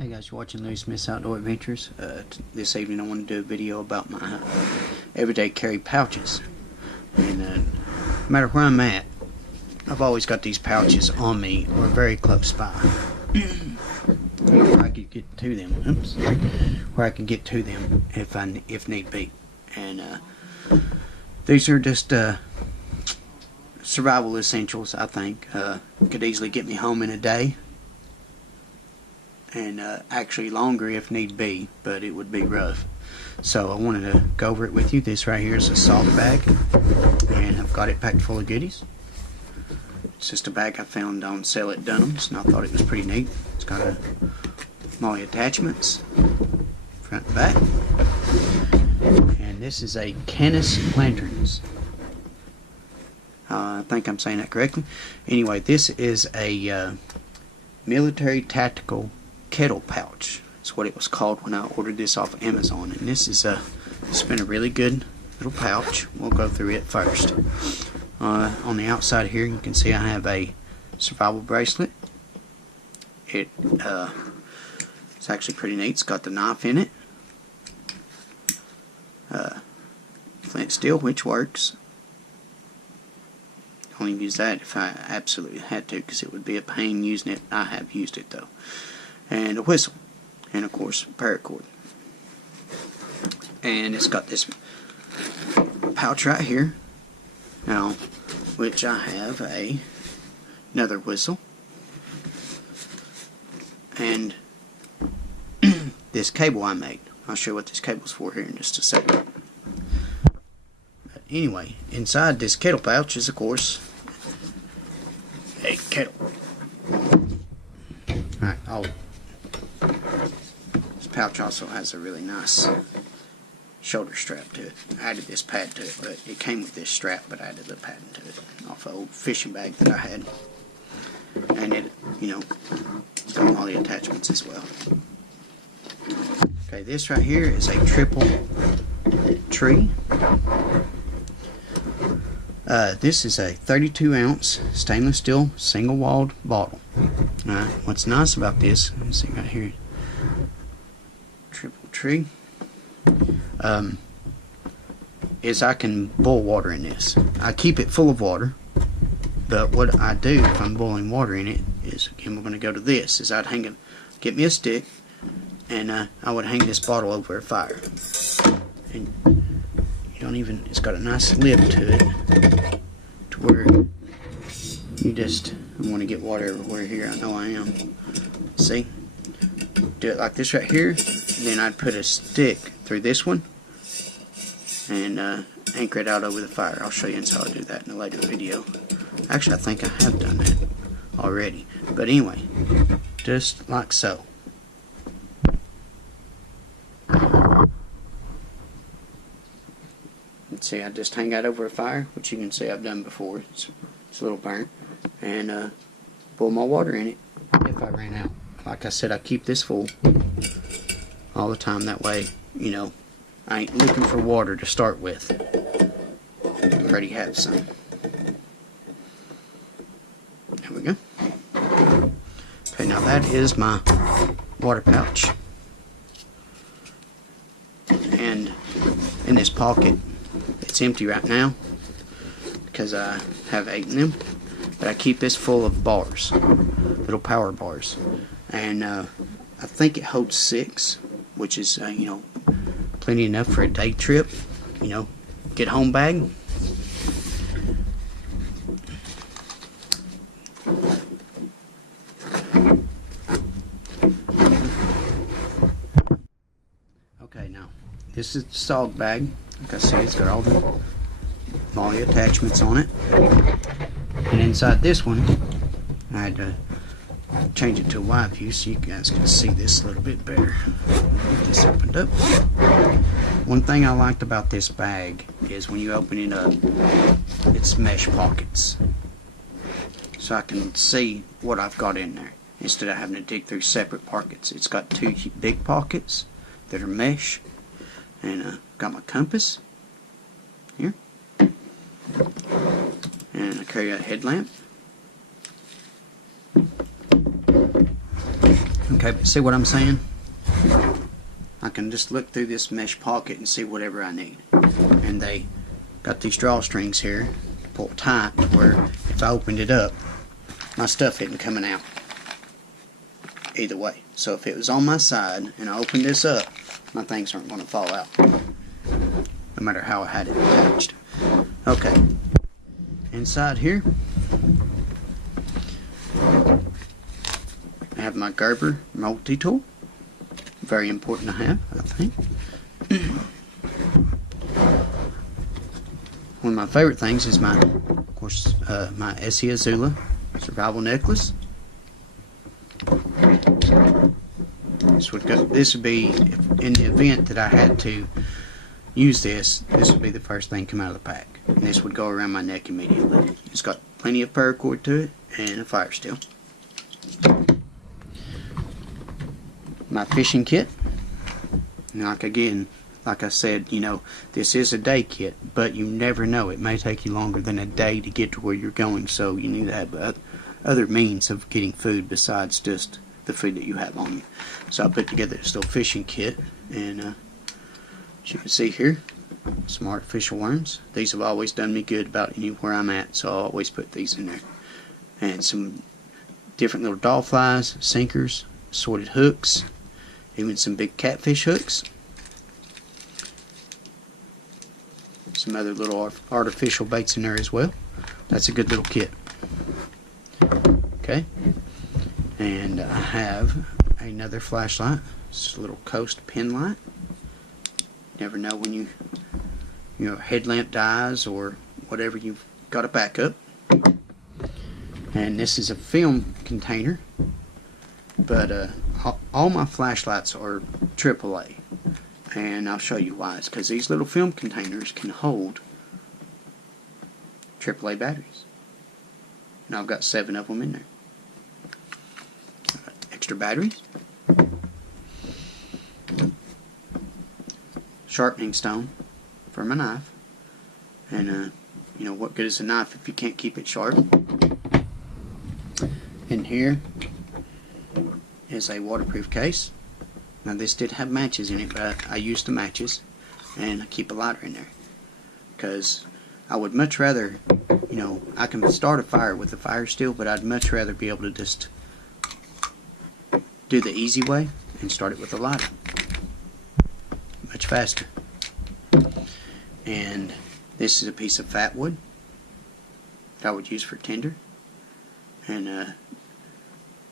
Hey guys, you're watching Louis Smith's Outdoor Adventures. This evening I want to do a video about my everyday carry pouches. And no matter where I'm at, I've always got these pouches on me or very close by. Where I could get to them. Where I can get to them if need be. And these are just survival essentials, I think. Could easily get me home in a day. And actually longer if need be, but it would be rough. So I wanted to go over it with you. This right here is a salt bag, and I've got it packed full of goodies. It's just a bag I found on sale at Dunham's, and I thought it was pretty neat. It's got all the attachments, front and back. And this is a Canis lanterns. I think I'm saying that correctly. Anyway, this is a military tactical kettle pouch. That's what it was called when I ordered this off Amazon, and this is it's been a really good little pouch. We'll go through it first. On the outside here, you can see I have a survival bracelet. It's actually pretty neat. It's got the knife in it, flint steel, which works. Only use that if I absolutely had to, because it would be a pain using it. I have used it though. And a whistle, and of course paracord. And it's got this pouch right here, now, which I have another whistle, and this cable I made. I'll show you what this cable's for here in just a second. But anyway, inside this kettle pouch is, of course, a kettle. Alright, this pouch also has a really nice shoulder strap to it. I added this pad to it, but it came with this strap, but I added the pad to it off an old fishing bag that I had. And it, it's got all the attachments as well. Okay, this right here is a triple tree. This is a 32-ounce stainless steel single-walled bottle. What's nice about this, let me see right here, triple tree, is I can boil water in this. I keep it full of water, but what I do if I'm boiling water in it is, again, we're going to go to this, is I'd get me a stick, and I would hang this bottle over a fire. And it's got a nice lip to it, to where you just want to get water everywhere here. I know I am. See? Do it like this right here. Then I'd put a stick through this one and anchor it out over the fire. I'll show you how I do that in a later video. Actually, I think I have done that already. But anyway, just like so. See, I just hang that over a fire, which you can see I've done before. It's a little burnt, and boil my water in it if I ran out. Like I said, I keep this full all the time. That way, I ain't looking for water to start with. I already have some. There we go. Okay, now that is my water pouch, and in this pocket, it's empty right now because I have 8 in them, but I keep this full of bars, little power bars, and I think it holds 6, which is plenty enough for a day trip, get home bag. Okay, now this is the salt bag. Like I said, it's got all the attachments on it. And inside this one, I had to change it to a wide view so you guys can see this a little bit better. Get this opened up. One thing I liked about this bag is when you open it up, it's mesh pockets. So I can see what I've got in there instead of having to dig through separate pockets. It's got 2 big pockets that are mesh. And got my compass here, and I carry a headlamp, Okay, but see what I'm saying? I can just look through this mesh pocket and see whatever I need. And they got these drawstrings here, pull tight, to where if I opened it up, my stuff isn't coming out either way. So if it was on my side and I opened this up, my things aren't going to fall out, no matter how I had it attached. Okay, inside here I have my Gerber multi-tool. Very important to have, I think. One of my favorite things is my, of course, my Essie Azula survival necklace. This would be, in the event that I had to use this would be the first thing come out of the pack. And this would go around my neck immediately. It's got plenty of paracord to it and a fire steel. My fishing kit. Like I said, you know, this is a day kit, but you never know. It may take you longer than a day to get to where you're going, so you need to have other means of getting food besides just the food that you have on you. So I put together this little fishing kit, and as you can see here, some artificial worms. These have always done me good about anywhere I'm at, so I always put these in there. And some different little doll flies, sinkers, sorted hooks, even some big catfish hooks. Some other little artificial baits in there as well. That's a good little kit. Okay, and I have another flashlight. It's a little Coast pin light. Never know when your headlamp dies or whatever, you've got a backup. And this is a film container, but all my flashlights are AAA. And I'll show you why. It's because these little film containers can hold AAA batteries. And I've got 7 of them in there. Extra batteries. Sharpening stone for my knife. And you know, what good is a knife if you can't keep it sharp? In here is a waterproof case. Now this did have matches in it, but I used the matches, and I keep a lighter in there because I would much rather, you know, I can start a fire with a fire steel, but I'd much rather be able to just do the easy way and start it with a lighter. Much faster. And this is a piece of fat wood that I would use for tinder, and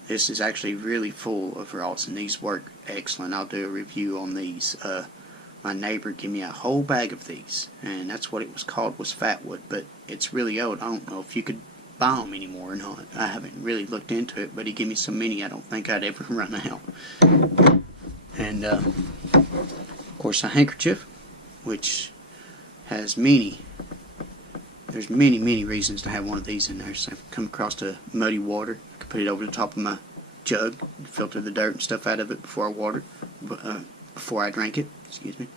this is actually really full of rods, and these work excellent. I'll do a review on these. My neighbor gave me a whole bag of these, and that's what it was called, was fat wood, but it's really old. I don't know if you could buy them anymore or not. I haven't really looked into it, but he gave me so many I don't think I'd ever run out. And of course a handkerchief, which has there's many reasons to have one of these in there. So if I come across the muddy water, I can put it over the top of my jug, filter the dirt and stuff out of it before I drink it. Excuse me.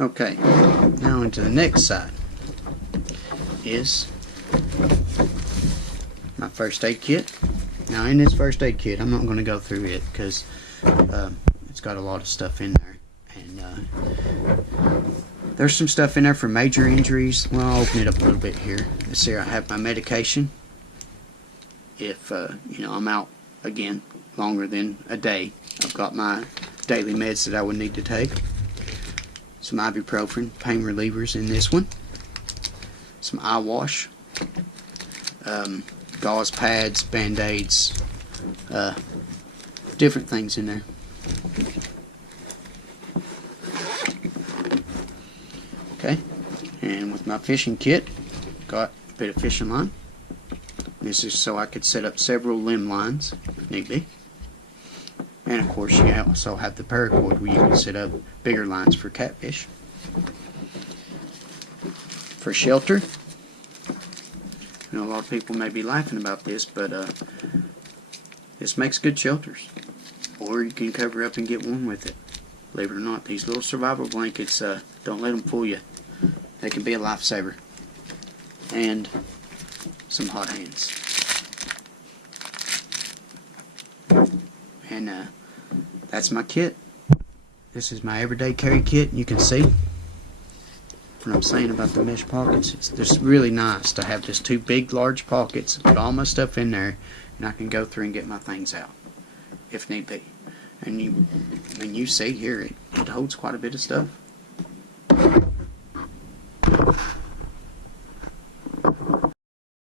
Okay, now into the next side is my first aid kit. Now in this first aid kit, I'm not going to go through it because it's got a lot of stuff in there, and there's some stuff in there for major injuries. Well, I'll open it up a little bit here. Let's see, I have my medication. If you know, I'm out again longer than a day, I've got my daily meds that I would need to take. Some ibuprofen, pain relievers in this one. Some eye wash, gauze pads, band-aids, different things in there. Okay, and with my fishing kit, got a bit of fishing line. This is so I could set up several limb lines if need be. And of course you also have the paracord where you can set up bigger lines for catfish. For shelter, you know, a lot of people may be laughing about this, but this makes good shelters. Or you can cover up and get warm with it. Believe it or not, these little survival blankets, don't let them fool you. They can be a lifesaver. And some hot hands. And that's my kit. This is my everyday carry kit. You can see what I'm saying about the mesh pockets. It's just really nice to have just two big large pockets, put all my stuff in there, and I can go through and get my things out if need be. And you see here, it holds quite a bit of stuff.